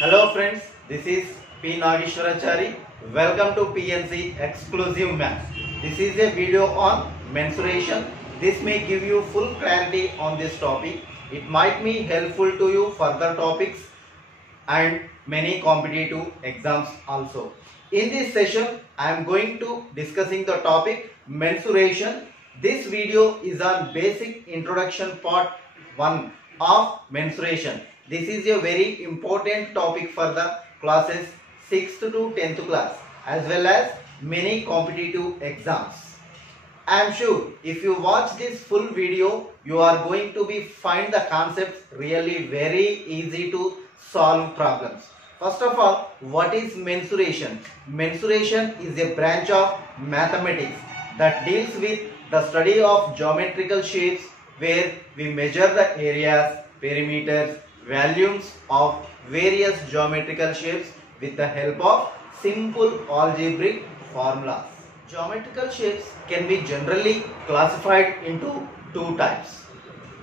Hello friends, this is P. Nageshwarachari. Welcome to PNC Exclusive Maths. This is a video on mensuration. This may give you full clarity on this topic. It might be helpful to you further topics and many competitive exams also. In this session, I am going to discussing the topic mensuration. This video is on basic introduction part 1 of mensuration. This is a very important topic for the classes 6th to 10th class as well as many competitive exams. I am sure if you watch this full video, you are going to find the concepts really very easy to solve problems. First of all, what is mensuration? Mensuration is a branch of mathematics that deals with the study of geometrical shapes where we measure the areas, perimeters, volumes of various geometrical shapes with the help of simple algebraic formulas. Geometrical shapes can be generally classified into two types: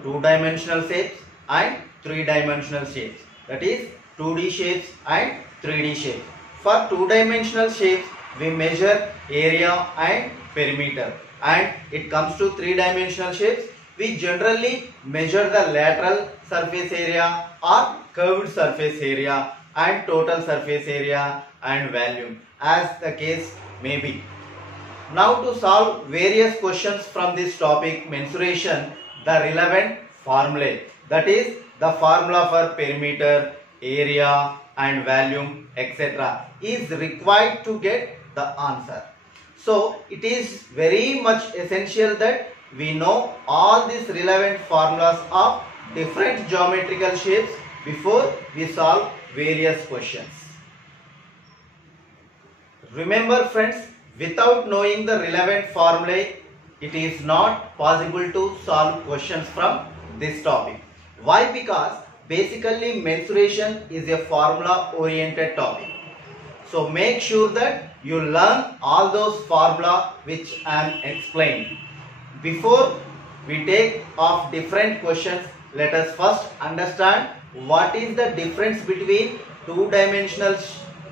two-dimensional shapes and three-dimensional shapes. That is 2D shapes and 3D shapes. For two-dimensional shapes, we measure area and perimeter, and it comes to three-dimensional shapes, we generally measure the lateral surface area or curved surface area and total surface area and volume as the case may be. Now to solve various questions from this topic mensuration, the relevant formulae, that is the formula for perimeter, area and volume etc. is required to get the answer. So it is very much essential that we know all these relevant formulas of different geometrical shapes before we solve various questions. Remember friends, without knowing the relevant formulae, it is not possible to solve questions from this topic. Why? Because basically mensuration is a formula oriented topic. So make sure that you learn all those formula which I am explaining. Before we take off different questions, let us first understand what is the difference between two-dimensional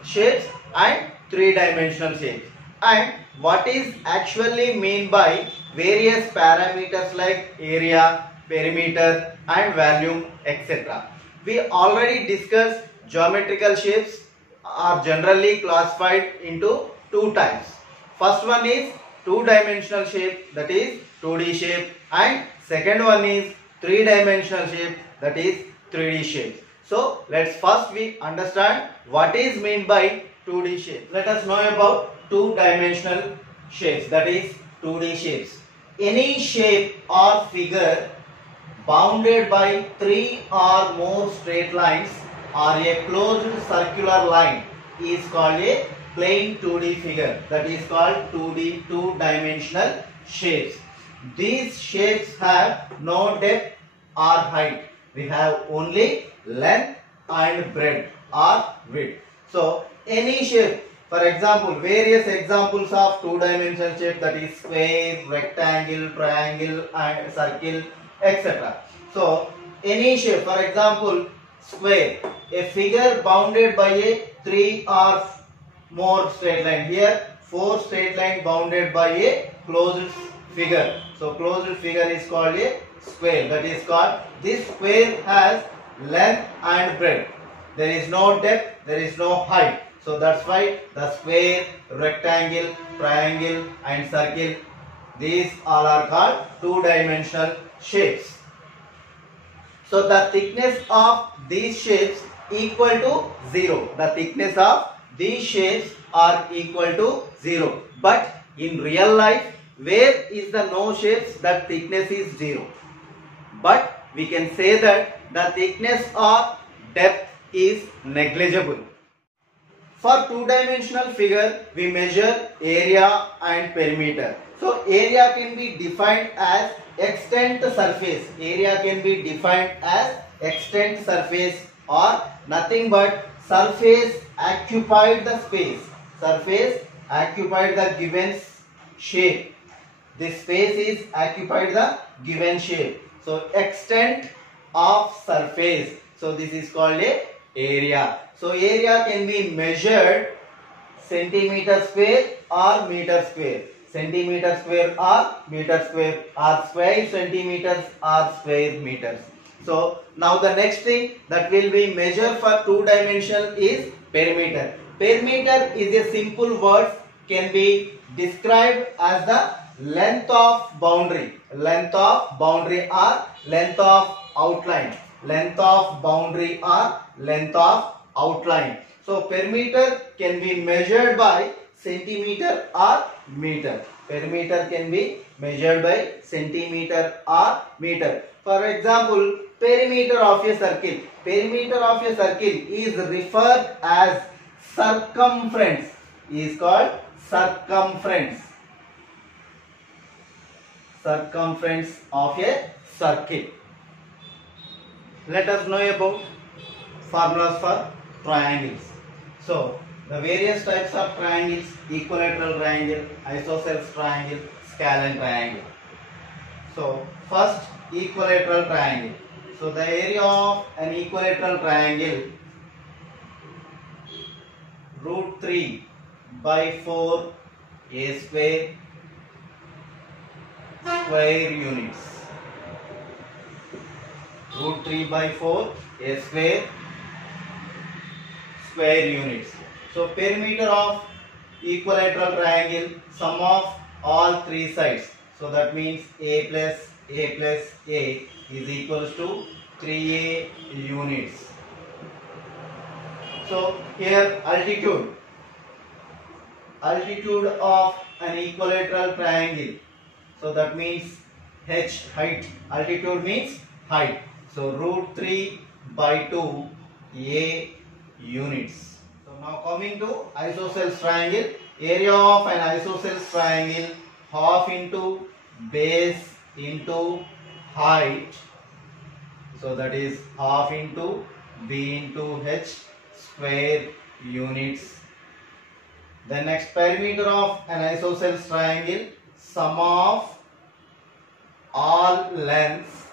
shapes and three-dimensional shapes, and what is actually mean by various parameters like area, perimeter and volume etc. We already discussed geometrical shapes are generally classified into two types. First one is two-dimensional shape, that is 2D shape, and second one is three-dimensional shape, that is 3D shape. So let's first we understand what is meant by 2D shape. Let us know about two-dimensional shapes, that is 2D shapes. Any shape or figure bounded by three or more straight lines or a closed circular line is called a plane 2D figure, that is called 2D, two-dimensional shapes. These shapes have no depth or height. We have only length and breadth or width. So any shape, for example, various examples of two-dimensional shape, that is square, rectangle, triangle and circle etc. So any shape, for example square, a figure bounded by a three or more straight line. Here four straight line bounded by a closed figure. So closed figure is called a square, that is called, this square has length and breadth. There is no depth, there is no height. So that's why the square, rectangle, triangle and circle, these all are called two-dimensional shapes. So the thickness of these shapes equal to 0. The thickness of these shapes are equal to 0. But in real life, where is the no shapes, that thickness is 0. But we can say that the thickness or depth is negligible. For two-dimensional figure, we measure area and perimeter. So area can be defined as extent surface. Area can be defined as extent surface or nothing but surface occupied the space. Surface occupied the given shape. This space is occupied the given shape. So extent of surface. So this is called a area. So area can be measured centimeter square or meter square. Centimeter square or meter square, or square centimeters or square meters. So now the next thing that will be measured for two-dimensional is perimeter. Perimeter is a simple word, can be described as the length of boundary. Length of boundary or length of outline. Length of boundary or length of outline. So perimeter can be measured by centimeter or meter. Perimeter can be measured by centimeter or meter. For example, perimeter of a circle. Perimeter of a circle is referred as circumference. Is called circumference. Circumference of a circle. Let us know about formulas for triangles. So the various types of triangles: equilateral triangle, isosceles triangle, scalene triangle. So first, equilateral triangle. So the area of an equilateral triangle, root 3 by 4 a square square units. Root 3 by 4 a square square units. So perimeter of equilateral triangle, sum of all three sides. So that means a plus a is equals to 3a units. So here altitude of an equilateral triangle. So that means h, height. Altitude means height. So root 3 by 2 a units. So now coming to isosceles triangle. Area of an isosceles triangle, half into base into height. So that is half into b into h square units. The next, perimeter of an isosceles triangle, sum of all lengths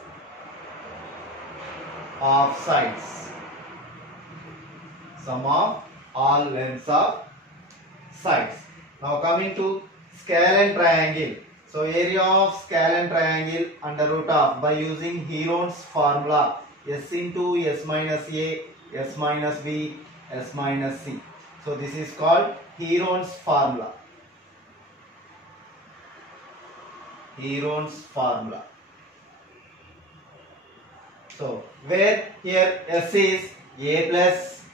of sides. Sum of all lengths of sides. Now coming to scalene triangle. So area of scalene triangle under root of, by using Heron's formula, s into s minus a, s minus b, s minus c. So this is called Heron's formula. Heron's formula. So where here s is a plus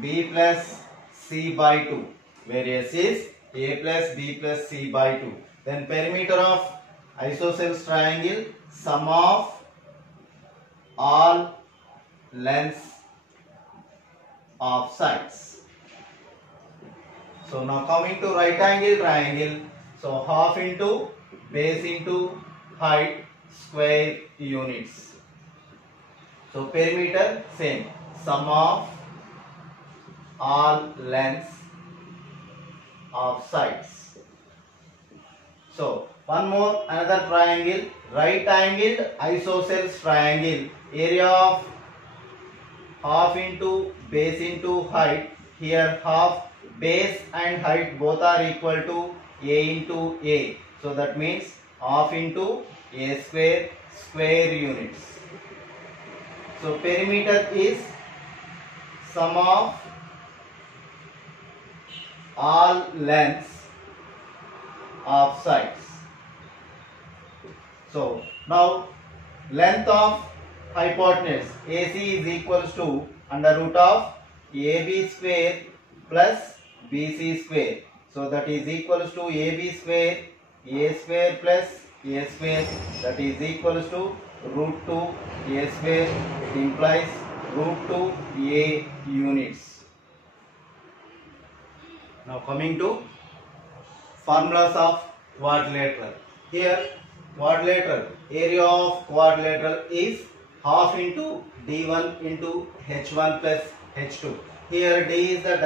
b plus c by 2. Where s is a plus b plus c by 2. Then perimeter of isosceles triangle, sum of all lengths of sides. So now coming to right angle triangle. So half into base into height square units. So perimeter same, sum of all lengths of sides. So one more, another triangle, right angled isosceles triangle. Area of half into base into height. Here half, base and height both are equal to a into a. So that means half into a square square units. So perimeter is sum of all lengths of sides. So now length of hypotenuse AC is equals to under root of AB square plus BC square. So that is equals to AB square, A square plus A square, that is equals to root 2 A square. It implies root 2 A units. Now coming to formulas of quadrilateral. Here quadrilateral, area of quadrilateral is half into D1 into H1 plus H2. Here D is the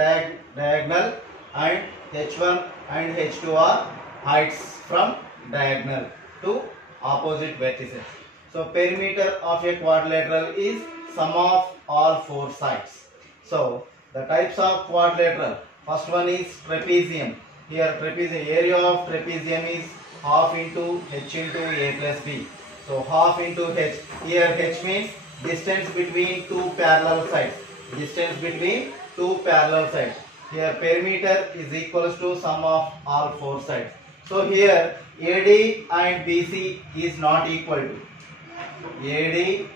diagonal and H1 and H2 are heights from diagonal to opposite vertices. So perimeter of a quadrilateral is sum of all four sides. So the types of quadrilateral. First one is trapezium. Here trapezium, area of trapezium is half into h into a plus b. So half into h. Here h means distance between two parallel sides. Distance between two parallel sides. Here perimeter is equals to sum of all four sides. So here AD and BC is not equal to. AD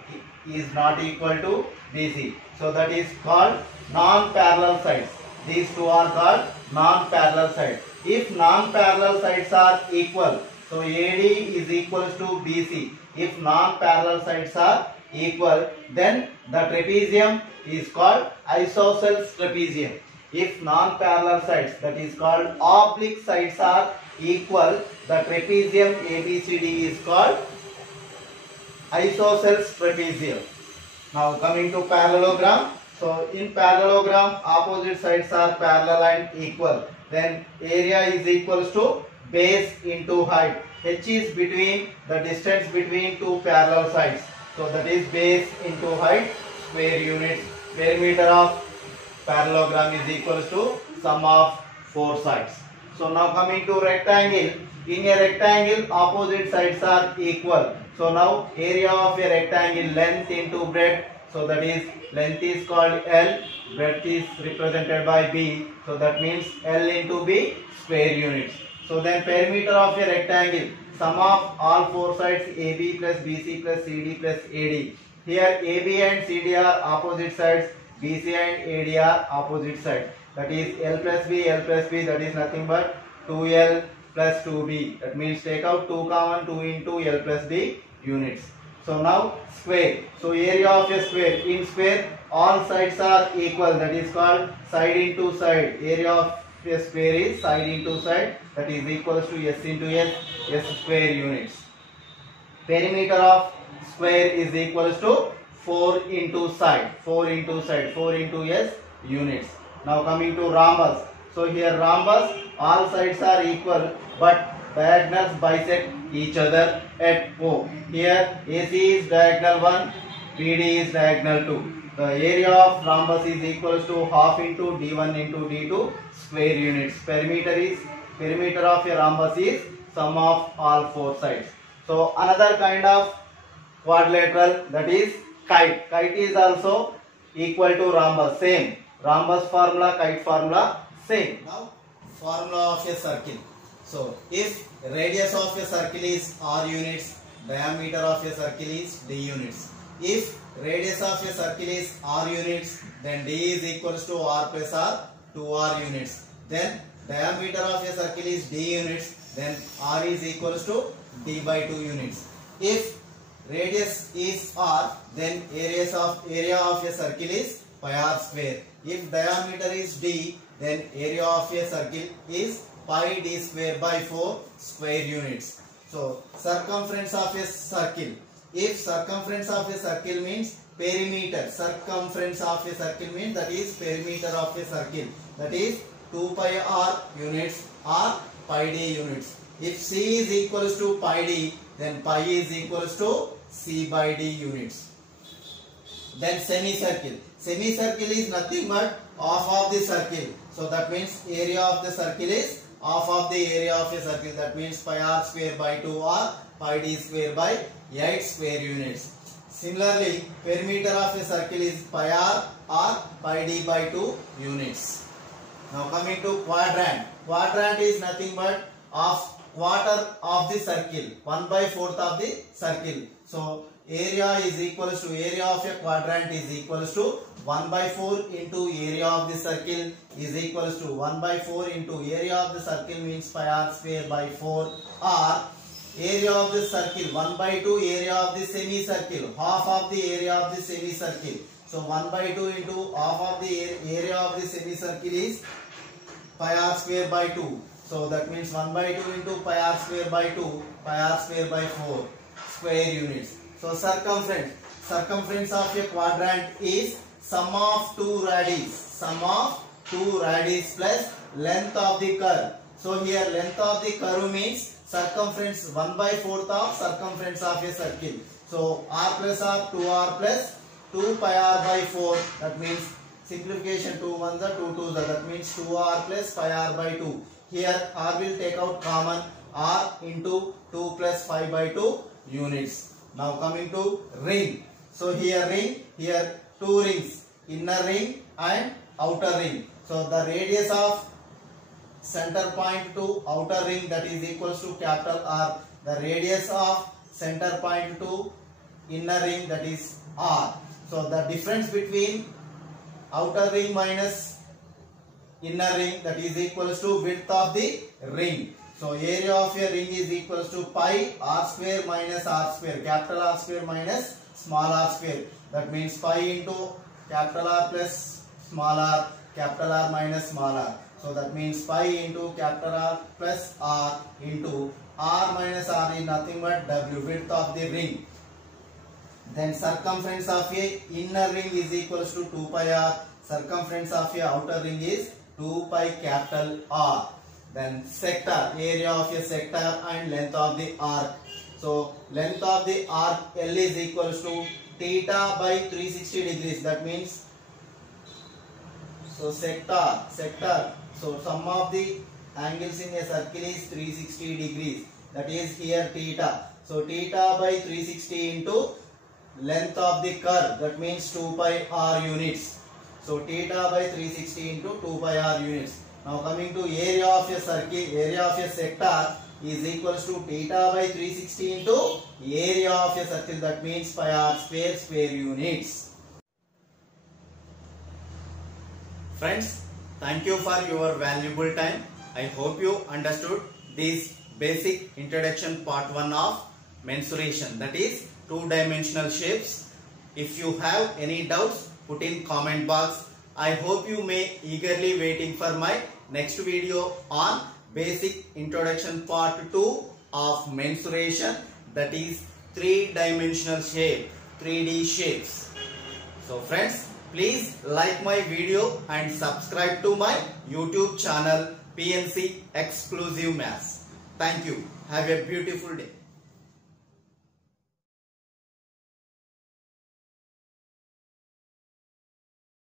is not equal to BC. So that is called non-parallel sides. These two are called non-parallel sides. If non-parallel sides are equal, so AD is equals to BC. If non-parallel sides are equal, then the trapezium is called isosceles trapezium. If non-parallel sides, that is called oblique sides, are equal, the trapezium ABCD is called isosceles trapezium. Now coming to parallelogram. So in parallelogram, opposite sides are parallel and equal. Then area is equals to base into height. H is between the distance between two parallel sides. So that is base into height square units. Perimeter of parallelogram is equals to sum of four sides. So now coming to rectangle. In a rectangle, opposite sides are equal. So now area of a rectangle, length into breadth. So that is length is called L, breadth is represented by B. So that means L into B square units. So then perimeter of a rectangle, sum of all four sides AB plus BC plus CD plus AD. Here AB and CD are opposite sides, BC and AD are opposite sides. That is L plus B, that is nothing but 2L plus 2B. That means take out 2 common, 2 into L plus B units. So now square. So area of a square. In square, all sides are equal. That is called side into side. Area of a square is side into side. That is equals to S into S, S square units. Perimeter of square is equals to 4 into side. 4 into side. 4 into S units. Now coming to rhombus. So here rhombus, all sides are equal, but diagonals bisect each other at O. Here AC is diagonal 1, BD is diagonal 2. The area of rhombus is equals to half into D1 into D2 square units. Perimeter of a rhombus is sum of all four sides. So another kind of quadrilateral, that is kite. Kite is also equal to rhombus. Same. Rhombus formula, kite formula, same. Now formula of a circle. So if radius of a circle is R units, diameter of a circle is D units. If radius of a circle is R units, then D is equals to R plus R, 2R units. Then diameter of a circle is D units, then R is equals to D by 2 units. If radius is R, then area of a circle is pi R square. If diameter is D, then area of a circle is pi D square by 4 square units. So circumference of a circle. If circumference of a circle means perimeter, circumference of a circle means that is perimeter of a circle. That is 2 pi R units or pi D units. If C is equals to pi D, then pi is equals to C by D units. Then semicircle. Semicircle is nothing but half of the circle. So that means area of the circle is half of the area of a circle. That means pi R square by 2 or pi D square by 8 square units. Similarly, perimeter of a circle is pi R or pi D by 2 units. Now coming to quadrant. Quadrant is nothing but half quarter of the circle, 1/4 of the circle. So area is equals to, area of a quadrant is equals to 1/4 into area of the circle is equals to 1/4 into area of the circle means pi R square by 4, or area of the circle 1/2 area of the semicircle, half of the area of the semicircle. So 1/2 into half of the area of the semicircle is pi R square by 2. So that means 1/2 into pi R square by 2, pi R square by 4 square units. So circumference of a quadrant is sum of 2 radius plus length of the curve. So here length of the curve means circumference 1/4 of circumference of a circle. So R plus R, 2R plus 2 pi R by 4. That means simplification 2 1s are 2 2s are, that means 2r plus 5r by 2. Here r will take out common, r into 2 plus 5 by 2 units. Now coming to ring. So here ring, here two rings, inner ring and outer ring. So the radius of center point to outer ring, that is equals to capital R. The radius of center point to inner ring, that is R. So the difference between outer ring minus inner ring, that is equals to width of the ring. So area of a ring is equals to pi r square minus r square, capital R square minus small r square. That means pi into capital R plus small r, capital R minus small r. So that means pi into capital R plus r into r minus r is nothing but w, width of the ring. Then circumference of a inner ring is equals to 2 pi r. Circumference of a outer ring is 2 pi capital R. Then sector, area of a sector and length of the arc. So length of the arc L is equals to theta by 360 degrees. That means, so sector. So sum of the angles in a circle is 360 degrees. That is here theta. So theta by 360 into length of the curve, that means 2 pi r units. So theta by 360 into 2 pi r units. Now coming to area of a circle, area of a sector is equals to theta by 360 into area of a circle, that means pi r square units. Friends, thank you for your valuable time. I hope you understood this basic introduction part 1 of mensuration, that is two-dimensional shapes. If you have any doubts, put in comment box. I hope you may eagerly waiting for my next video on basic introduction part 2 of mensuration, that is three-dimensional shape, 3D shapes. So friends, please like my video and subscribe to my YouTube channel PNC Exclusive Maths. Thank you. Have a beautiful day.